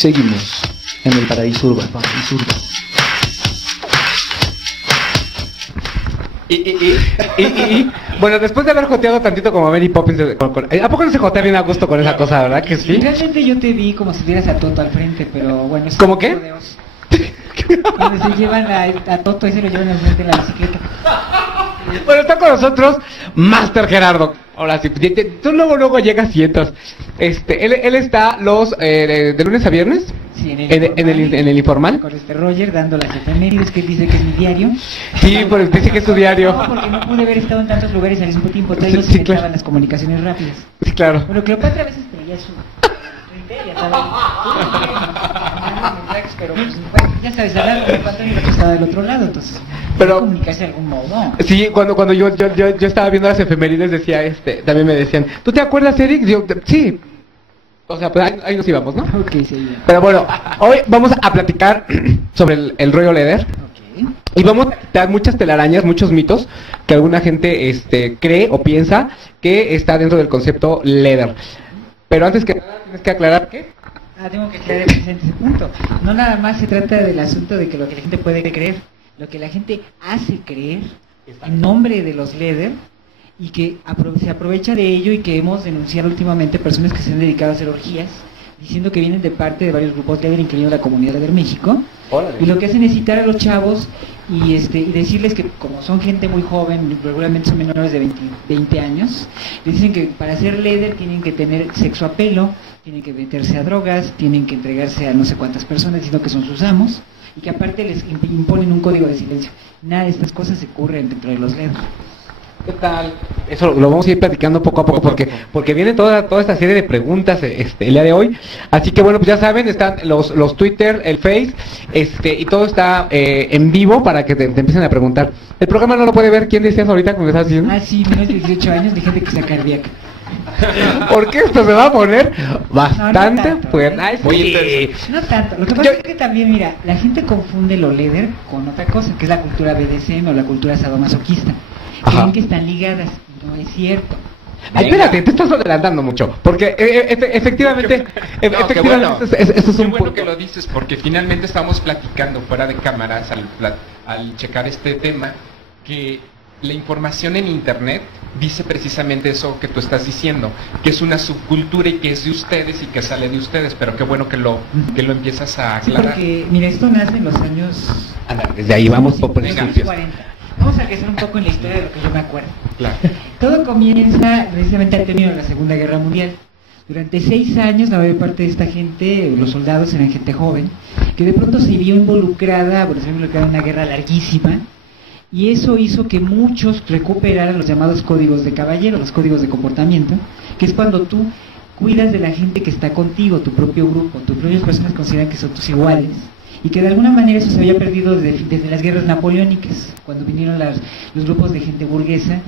Seguimos en el paraíso urbano. Bueno, después de haber joteado tantito como Mary Poppins, ¿a poco no se jotea bien a gusto con esa cosa, verdad que sí? Realmente yo te vi como si tuvieras a Toto al frente, pero bueno... ¿Cómo qué? Cuando se llevan a Toto y se lo llevan al frente en la bicicleta. Bueno, está con nosotros Master Gerardo. Ahora sí, tú luego llegas y entras. Él está de lunes a viernes. Sí, en el informal. Con Roger dando las efemérides, que él dice que es mi diario. Sí, pues dice que es su diario. No, porque no pude haber estado en tantos lugares al mismo tiempo. Tal vez Sí, claro. las comunicaciones rápidas. Sí, claro. Bueno, Cleopatra a veces traía su... ya sabes. Pero pues, bueno, ya sabes, hablar de Cleopatra y otro estaba del otro lado, entonces... Pero comunicarse de algún modo. Sí, cuando yo estaba viendo las efemérides decía, también me decían, ¿tú te acuerdas, Eric? Yo, sí. O sea, pues ahí nos íbamos, ¿no? Ok, sí. Pero bueno, hoy vamos a platicar sobre el rollo leather. Ok. Y vamos a quitar muchas telarañas, muchos mitos que alguna gente cree o piensa que está dentro del concepto leather. Pero antes que nada tienes que aclarar qué. Tengo que aclarar ese punto. No nada más se trata del asunto de que lo que la gente puede creer, lo que la gente hace creer en nombre de los leather y que se aprovecha de ello y que hemos denunciado últimamente personas que se han dedicado a hacer orgías diciendo que vienen de parte de varios grupos leather, incluyendo la comunidad leather México. Órale. Y lo que hacen es citar a los chavos y decirles que como son gente muy joven, regularmente son menores de 20 años, les dicen que para hacer leather tienen que tener sexo a pelo, tienen que meterse a drogas, tienen que entregarse a no sé cuántas personas diciendo que son sus amos y que aparte les imponen un código de silencio. Nada de estas cosas se ocurren dentro de los leather. ¿Qué tal? Eso lo vamos a ir platicando poco a poco porque viene toda esta serie de preguntas el día de hoy. Así que bueno, pues ya saben, están los Twitter, el Face, y todo está en vivo para que te empiecen a preguntar. El programa no lo puede ver, ¿quién decías ahorita cuando estás diciendo? Sí, menos de 18 años de gente que está cardíaca. Porque esto se va a poner bastante fuerte. Muy intenso. No tanto. Lo que pasa es que también, mira, la gente confunde lo leather con otra cosa, que es la cultura BDSM o la cultura sadomasoquista. Creen que están ligadas. No es cierto. Ay, espérate, te estás adelantando mucho. Porque efectivamente, Eso es un bueno que lo dices, porque finalmente estamos platicando fuera de cámaras al checar este tema, que la información en internet dice precisamente eso que tú estás diciendo, que es una subcultura y que es de ustedes y que sale de ustedes, pero qué bueno que lo empiezas a aclarar. Sí, porque mira, esto nace en los años... Desde ahí vamos por principios. 40. Vamos a regresar un poco en la historia de lo que yo me acuerdo. Claro. Todo comienza precisamente al término de la Segunda Guerra Mundial. Durante 6 años la mayor parte de esta gente, los soldados eran gente joven, que de pronto se vio involucrada, se vio involucrada en una guerra larguísima, y eso hizo que muchos recuperaran los llamados códigos de caballero, los códigos de comportamiento, que es cuando tú cuidas de la gente que está contigo, tu propio grupo, tus propias personas consideran que son tus iguales, y que de alguna manera eso se había perdido desde las guerras napoleónicas, cuando vinieron los grupos de gente burguesa,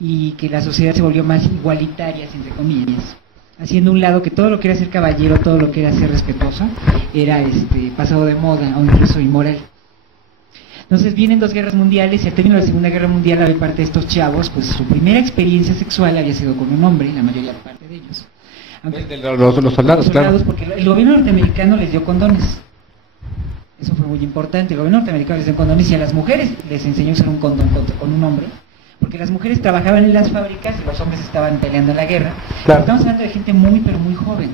y que la sociedad se volvió más igualitaria, entre comillas, haciendo un lado que todo lo que era ser caballero, todo lo que era ser respetuoso, era pasado de moda o incluso inmoral. Entonces vienen 2 guerras mundiales y al término de la Segunda Guerra Mundial la mayor parte de estos chavos, pues su primera experiencia sexual había sido con un hombre, la mayoría parte de ellos. Los soldados, claro. Porque el gobierno norteamericano les dio condones. Eso fue muy importante. El gobierno norteamericano les dio condones y a las mujeres les enseñó a usar un condón con un hombre. Porque las mujeres trabajaban en las fábricas y los hombres estaban peleando en la guerra. Claro. Estamos hablando de gente muy, pero muy joven.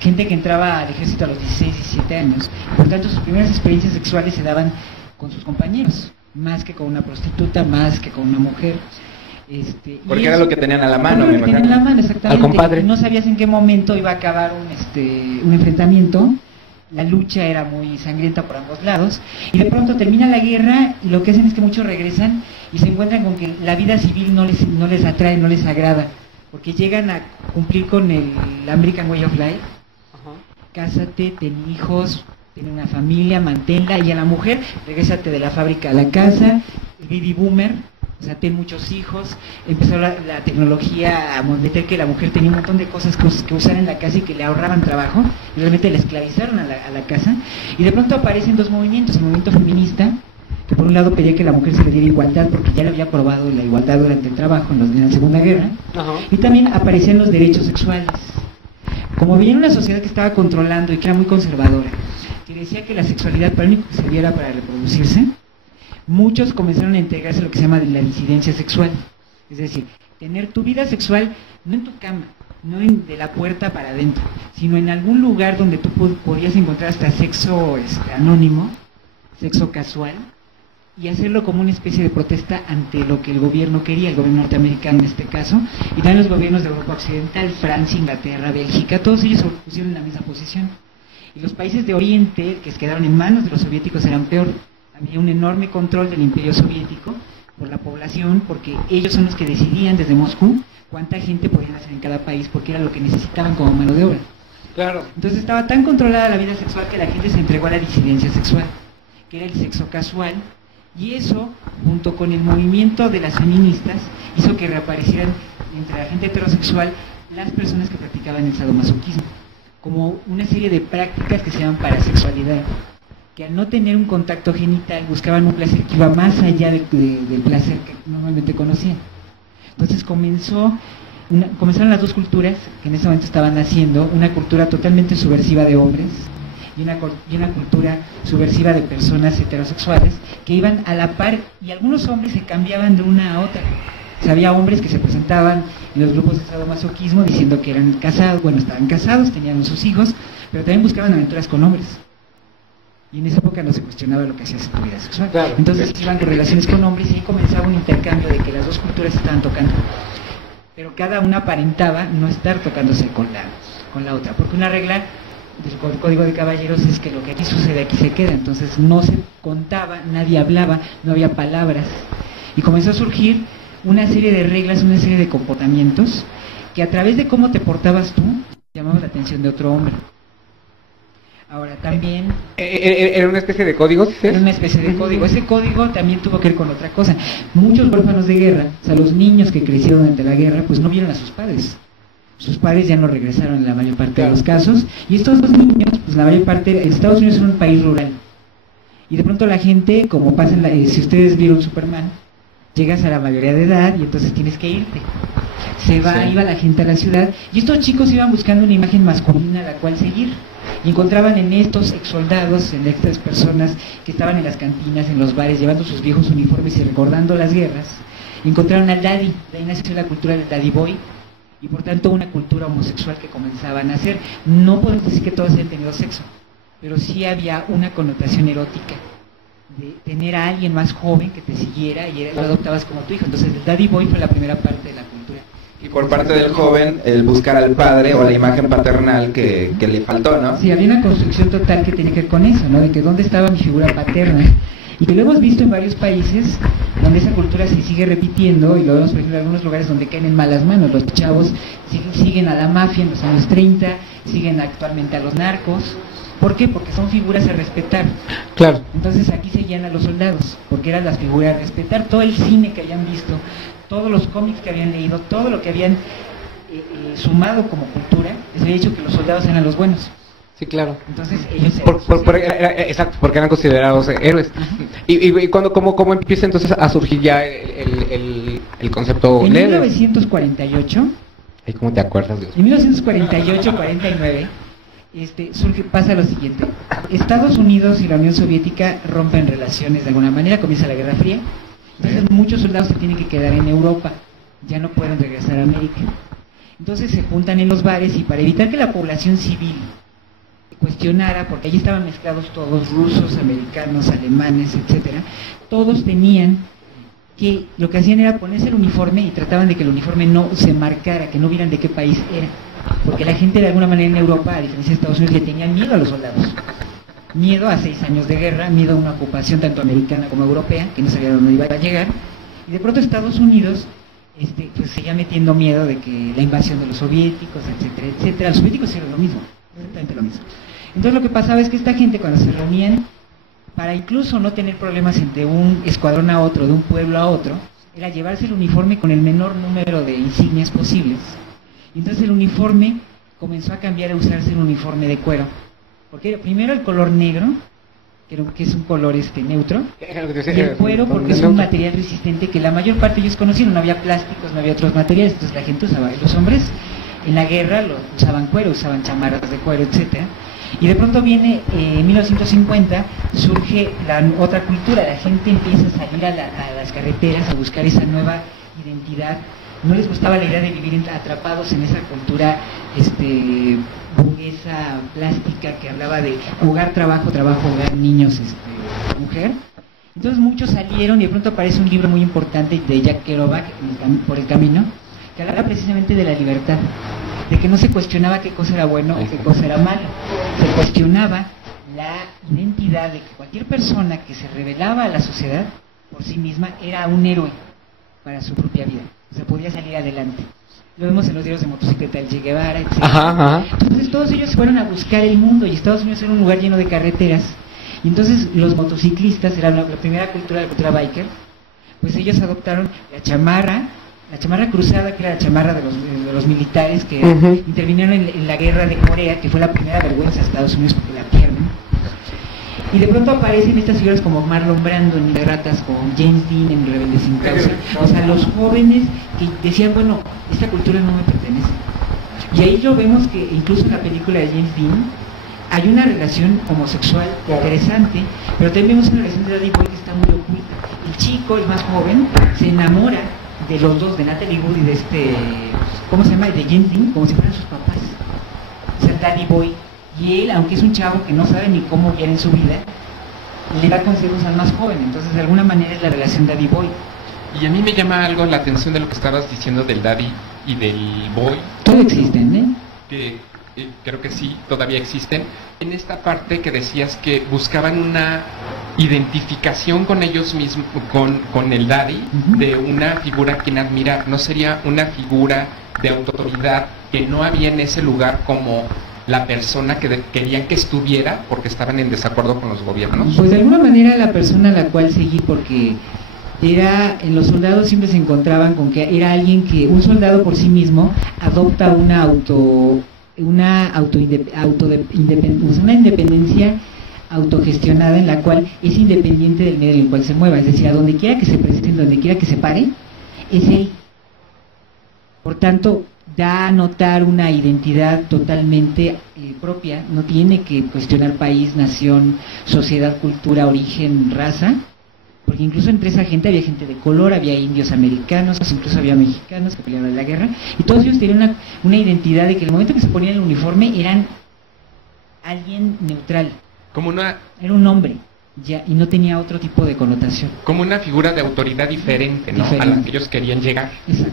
Gente que entraba al ejército a los 16, 17 años. Por tanto, sus primeras experiencias sexuales se daban con sus compañeros, más que con una prostituta, más que con una mujer. Porque era lo que tenían a la mano, me imagino. Tenían a la mano, exactamente. Al compadre. No sabías en qué momento iba a acabar un enfrentamiento. La lucha era muy sangrienta por ambos lados. Y de pronto termina la guerra y lo que hacen es que muchos regresan y se encuentran con que la vida civil no les atrae, no les agrada. Porque llegan a cumplir con el American Way of Life. Cásate, ten hijos, ten una familia, manténla, y a la mujer, regrésate de la fábrica a la casa, baby boomer, o sea, ten muchos hijos. Empezó la tecnología a meter que la mujer tenía un montón de cosas que usar en la casa y que le ahorraban trabajo, y realmente la esclavizaron a la casa, y de pronto aparecen 2 movimientos, el movimiento feminista, que por un lado pedía que la mujer se le diera igualdad, porque ya le había probado la igualdad durante el trabajo en la Segunda Guerra, y también aparecían los derechos sexuales. Como veían una sociedad que estaba controlando y que era muy conservadora, que decía que la sexualidad para lo único que servía era para reproducirse, muchos comenzaron a integrarse a lo que se llama la disidencia sexual. Es decir, tener tu vida sexual no en tu cama, no de la puerta para adentro, sino en algún lugar donde tú podías encontrar hasta sexo anónimo, sexo casual, y hacerlo como una especie de protesta ante lo que el gobierno quería, el gobierno norteamericano en este caso, y también los gobiernos de Europa Occidental, Francia, Inglaterra, Bélgica, todos ellos se pusieron en la misma posición. Y los países de Oriente, que quedaron en manos de los soviéticos, eran peor. Había un enorme control del imperio soviético por la población, porque ellos son los que decidían desde Moscú cuánta gente podían hacer en cada país, porque era lo que necesitaban como mano de obra. Claro. Entonces estaba tan controlada la vida sexual que la gente se entregó a la disidencia sexual, que era el sexo casual, y eso, junto con el movimiento de las feministas, hizo que reaparecieran entre la gente heterosexual las personas que practicaban el sadomasoquismo, como una serie de prácticas que se llaman parasexualidad, que al no tener un contacto genital buscaban un placer que iba más allá del placer que normalmente conocían. Entonces comenzaron las dos culturas que en ese momento estaban naciendo, una cultura totalmente subversiva de hombres y una cultura subversiva de personas heterosexuales que iban a la par, y algunos hombres se cambiaban de una a otra. O sea, había hombres que se presentaban en los grupos de sadomasoquismo diciendo que eran casados, bueno, estaban casados, tenían sus hijos, pero también buscaban aventuras con hombres. Y en esa época no se cuestionaba lo que hacía su vida sexual. Claro. Entonces iban con relaciones con hombres y ahí comenzaba un intercambio de que las dos culturas estaban tocando. Pero cada una aparentaba no estar tocándose con la otra. Porque una regla del Código de Caballeros es que lo que aquí sucede, aquí se queda. Entonces no se contaba, nadie hablaba, no había palabras. Y comenzó a surgir una serie de reglas, una serie de comportamientos que a través de cómo te portabas tú, llamaba la atención de otro hombre. Ahora también... ¿Era una especie de código? ¿Sí? Era una especie de código. Ese código también tuvo que ver con otra cosa. Muchos huérfanos de guerra, o sea, los niños que crecieron durante la guerra, pues no vieron a sus padres. Sus padres ya no regresaron en la mayor parte de los casos. Y estos dos niños, pues la mayor parte... Estados Unidos es un país rural. Y de pronto la gente, como pasa si ustedes vieron Superman, llegas a la mayoría de edad y entonces tienes que irte. Iba la gente a la ciudad, y estos chicos iban buscando una imagen masculina a la cual seguir. Y encontraban en estos exsoldados, en estas personas que estaban en las cantinas, en los bares, llevando sus viejos uniformes y recordando las guerras, encontraron al daddy. De ahí nació la cultura del daddy boy, y por tanto una cultura homosexual que comenzaban a hacer. No podemos decir que todos hayan tenido sexo, pero sí había una connotación erótica de tener a alguien más joven que te siguiera y lo adoptabas como tu hijo. Entonces el daddy boy fue la primera parte de la cultura. Y por parte del joven, el buscar al padre o la imagen paternal que le faltó, ¿no? Sí, había una construcción total que tenía que ver con eso, ¿no? De que dónde estaba mi figura paterna. Y que lo hemos visto en varios países donde esa cultura se sigue repitiendo, y lo vemos por ejemplo en algunos lugares donde caen en malas manos. Los chavos siguen a la mafia en los años 30, siguen actualmente a los narcos. ¿Por qué? Porque son figuras a respetar. Claro. Entonces aquí seguían a los soldados, porque eran las figuras a respetar. Todo el cine que habían visto, todos los cómics que habían leído, todo lo que habían sumado como cultura, les había dicho que los soldados eran los buenos. Sí, claro. Entonces ellos exacto, porque eran considerados héroes. Y ¿cómo empieza entonces a surgir ya el concepto en leve? 1948. Ay, ¿cómo te acuerdas, Dios? En 1948-49 pasa lo siguiente. Estados Unidos y la Unión Soviética rompen relaciones de alguna manera, comienza la Guerra Fría. Entonces muchos soldados se tienen que quedar en Europa, ya no pueden regresar a América. Entonces se juntan en los bares, y para evitar que la población civil cuestionara, porque allí estaban mezclados todos, rusos, americanos, alemanes, etcétera, todos tenían que, lo que hacían era ponerse el uniforme y trataban de que el uniforme no se marcara, que no vieran de qué país era, porque la gente de alguna manera en Europa, a diferencia de Estados Unidos, le tenían miedo a los soldados. Miedo a 6 años de guerra, miedo a una ocupación tanto americana como europea, que no sabía dónde iba a llegar, y de pronto Estados Unidos pues seguía metiendo miedo de que la invasión de los soviéticos, etcétera, etcétera. Los soviéticos hicieron lo mismo, exactamente lo mismo. Entonces lo que pasaba es que esta gente, cuando se reunían, para incluso no tener problemas entre un escuadrón a otro, de un pueblo a otro, era llevarse el uniforme con el menor número de insignias posibles. Y entonces el uniforme comenzó a cambiar a usarse un uniforme de cuero. Porque primero el color negro, que es un color neutro, y el cuero porque es un material resistente que la mayor parte ellos conocieron. No había plásticos, no había otros materiales, entonces la gente usaba. Los hombres en la guerra usaban cuero, usaban chamarras de cuero, etcétera. Y de pronto viene, en 1950, surge otra cultura, la gente empieza a salir a las carreteras a buscar esa nueva identidad. No les gustaba la idea de vivir atrapados en esa cultura burguesa, plástica, que hablaba de hogar, trabajo, hogar, niños, mujer. Entonces muchos salieron y de pronto aparece un libro muy importante de Jack Kerouac, Por el Camino, que hablaba precisamente de la libertad, de que no se cuestionaba qué cosa era bueno o qué cosa era malo, se cuestionaba la identidad de que cualquier persona que se rebelaba a la sociedad por sí misma era un héroe para su propia vida, o sea, podía salir adelante. Lo vemos en los diarios de motocicleta del Che Guevara, etc. Entonces todos ellos fueron a buscar el mundo y Estados Unidos era un lugar lleno de carreteras. Y entonces los motociclistas, era la primera cultura, la cultura biker, pues ellos adoptaron la chamarra cruzada, que era la chamarra de los militares que intervinieron en la guerra de Corea, que fue la primera vergüenza de Estados Unidos porque la pierden. Y de pronto aparecen estas figuras como Marlon Brando en Ratas, con James Dean en Rebelde sin Causa. O sea, los jóvenes que decían, bueno, esta cultura no me pertenece. Y ahí lo vemos que incluso en la película de James Dean hay una relación homosexual interesante, pero también vemos una relación de Daddy Boy que está muy oculta. El chico, el más joven, se enamora de los dos, de Natalie Wood y de ¿cómo se llama? De James Dean, como si fueran sus papás. O sea, Daddy Boy. Y él, aunque es un chavo que no sabe ni cómo viene en su vida, le da consejos al más joven. Entonces, de alguna manera es la relación Daddy Boy. Y a mí me llama algo la atención de lo que estabas diciendo del Daddy y del Boy. Todo existen, ¿eh? Que creo que sí, todavía existen. En esta parte que decías que buscaban una identificación con ellos mismos, con el Daddy, de una figura a quien admirar. ¿No sería una figura de autoridad que no había en ese lugar como la persona que querían que estuviera porque estaban en desacuerdo con los gobiernos? Pues de alguna manera la persona a la cual seguir, porque en los soldados siempre se encontraban con que era alguien que, un soldado por sí mismo, adopta una independencia autogestionada en la cual es independiente del medio en el cual se mueva, es decir, a donde quiera que se presente, donde quiera que se pare, es él. Por tanto, da a notar una identidad totalmente propia, no tiene que cuestionar país, nación, sociedad, cultura, origen, raza, porque incluso entre esa gente había gente de color, había indios americanos, incluso había mexicanos que pelearon en la guerra, y todos ellos tenían una identidad de que el momento que se ponían el uniforme eran alguien neutral, era un hombre, ya, y no tenía otro tipo de connotación. Como una figura de autoridad diferente, ¿no? A la que ellos querían llegar.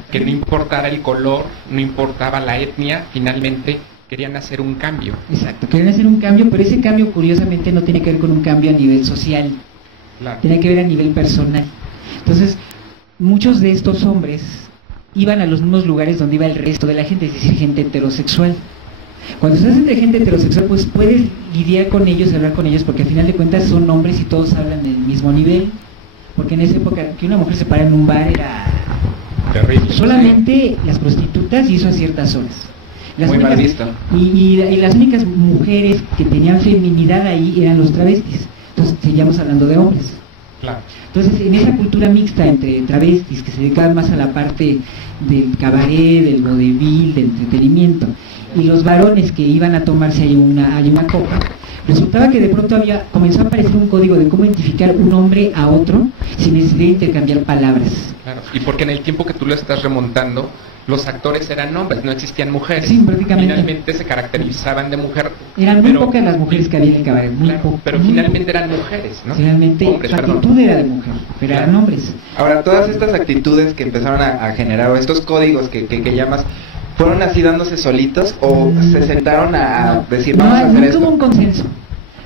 Que no importara el color, no importaba la etnia, finalmente querían hacer un cambio. Exacto, querían hacer un cambio, pero ese cambio curiosamente no tiene que ver con un cambio a nivel social, tiene que ver a nivel personal. Entonces, muchos de estos hombres iban a los mismos lugares donde iba el resto de la gente, es decir, gente heterosexual. Cuando estás entre gente heterosexual, pues puedes lidiar con ellos y hablar con ellos, porque al final de cuentas son hombres y todos hablan del mismo nivel, porque en esa época que una mujer se para en un bar era terrible. Solamente las prostitutas y eso a ciertas horas. Muy mal visto. Y las únicas mujeres que tenían feminidad ahí eran los travestis. Entonces seguíamos hablando de hombres. Claro. Entonces, en esa cultura mixta entre travestis que se dedicaban más a la parte del cabaret, del vodevil, del entretenimiento, y los varones que iban a tomarse ahí una copa, resultaba que de pronto comenzó a aparecer un código de cómo identificar un hombre a otro sin necesidad de intercambiar palabras. Claro, y porque en el tiempo que tú lo estás remontando, los actores eran hombres, no existían mujeres. Sí, prácticamente. Finalmente se caracterizaban de mujer. Eran muy pocas las mujeres que había en el cabaret, muy pocas. Pero finalmente eran mujeres, ¿no? Finalmente, hombres, su actitud era de mujer, pero eran hombres. Ahora, todas estas actitudes que empezaron a generar, o estos códigos que llamas, ¿fueron así dándose solitos o se sentaron a decir vamos a hacer esto? No tuvo un consenso,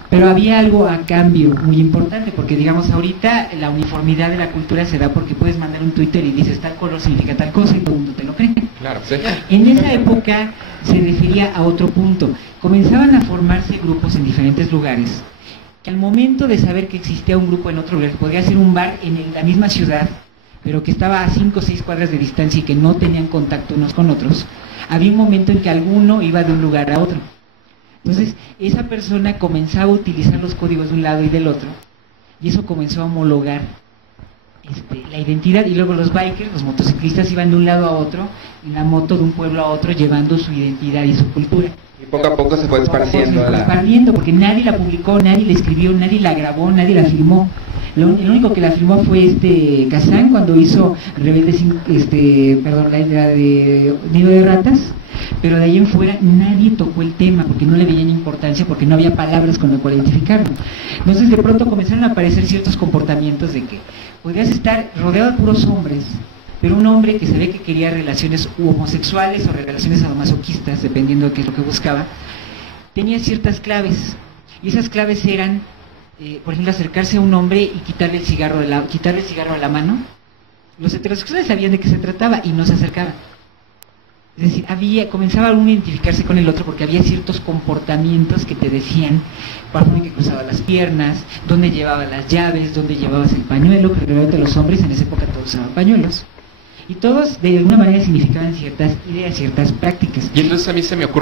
pero había algo a cambio muy importante, porque digamos ahorita la uniformidad de la cultura se da porque puedes mandar un Twitter y dices tal color significa tal cosa y todo el mundo te lo cree. Claro, sí. En esa época se refería a otro punto. Comenzaban a formarse grupos en diferentes lugares, que al momento de saber que existía un grupo en otro lugar, podría ser un bar en la misma ciudad, pero que estaba a 5 o 6 cuadras de distancia y que no tenían contacto unos con otros, había un momento en que alguno iba de un lugar a otro. Entonces, esa persona comenzaba a utilizar los códigos de un lado y del otro, y eso comenzó a homologar la identidad, y luego los bikers, los motociclistas, iban de un lado a otro, en la moto de un pueblo a otro, llevando su identidad y su cultura. Y poco a poco se fue esparciendo. Se fue esparciendo, porque nadie la publicó, nadie la escribió, nadie la grabó, nadie la filmó. El único que la filmó fue Kazán cuando hizo Rebeldes, la idea de Nido de Ratas, pero de ahí en fuera nadie tocó el tema porque no le veían importancia, porque no había palabras con las cuales identificarlo. Entonces de pronto comenzaron a aparecer ciertos comportamientos de que podrías estar rodeado de puros hombres, pero un hombre que se ve que quería relaciones homosexuales o relaciones sadomasoquistas, dependiendo de qué es lo que buscaba, tenía ciertas claves, y esas claves eran, por ejemplo, acercarse a un hombre y quitarle el cigarro a la mano. Los heterosexuales sabían de qué se trataba y no se acercaban. Es decir, comenzaba uno a identificarse con el otro porque había ciertos comportamientos que te decían por dónde que cruzaba las piernas, dónde llevaba las llaves, dónde llevabas el pañuelo, porque realmente los hombres en esa época todos usaban pañuelos. Y todos de alguna manera significaban ciertas ideas, ciertas prácticas. Y entonces a mí se me ocurre